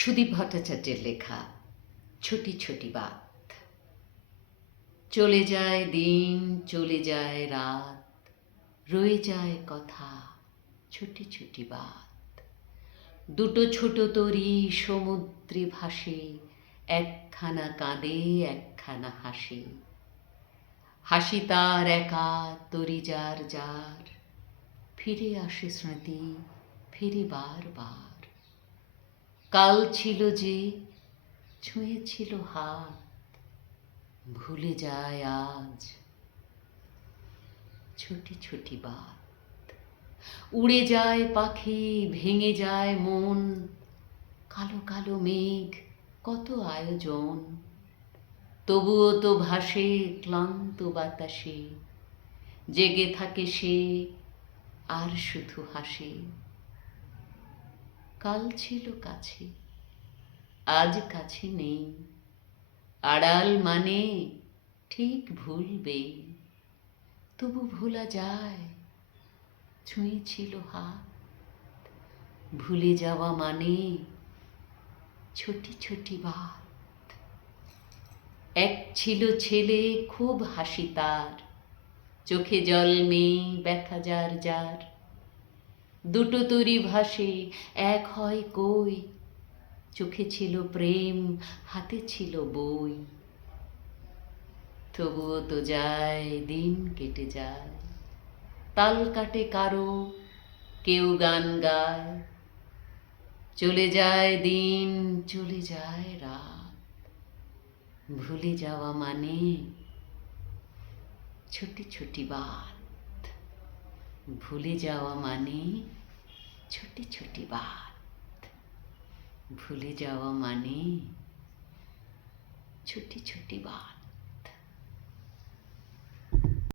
সুদীপ ভট্টাচার্যের লেখা ছোটি ছোটি বাত। চলে যায় দিন, চলে যায় রাত, রয়ে যায় কথা ছোটি ছোটি বাত। দুটো ছোট তরী সমুদ্রে ভাসে, একখানা কাঁদে একখানা হাসে। হাসি তার একা, তরী যার যার, ফিরে আসে স্মৃতি, ফিরে বারবার। কাল ছিল যে ছুঁয়েছিল হাত, ভুলে যায় আজ ছোটি ছোটি বাত। উড়ে যায় পাখি, ভেঙে যায় মন, কালো কালো মেঘ কত আয়োজন। তবুও তো ভাসে ক্লান্ত বাতাসে, জেগে থাকে সে আর শুধু হাসে। কাল ছিল কাছে, আজ কাছে নেই, আড়াল মানে ঠিক ভুলবেই। তবু ভোলা যায় ছুঁয়েছিল হাত, ভুলে যাওয়া মানে ছোটি ছোটি বাত। এক ছিল ছেলে খুব হাসি তার, চোখে জল নেই ব্যথা যার যার। দুটো তরী ভাসে এক হয় কই, চোখে ছিল প্রেম হাতে ছিল বই। তবুও তো যায় দিন কেটে যায়, তাল কাটে কারো কেউ গান গায়। চলে যায় দিন, চলে যায় রাত, ভুলে যাওয়া মানে ছোটি ছোটি বাত। ভুলে যাওয়া মানে ছোটি ছোটি বাত। ভুলে যাওয়া মানে ছোটি ছোটি বাত।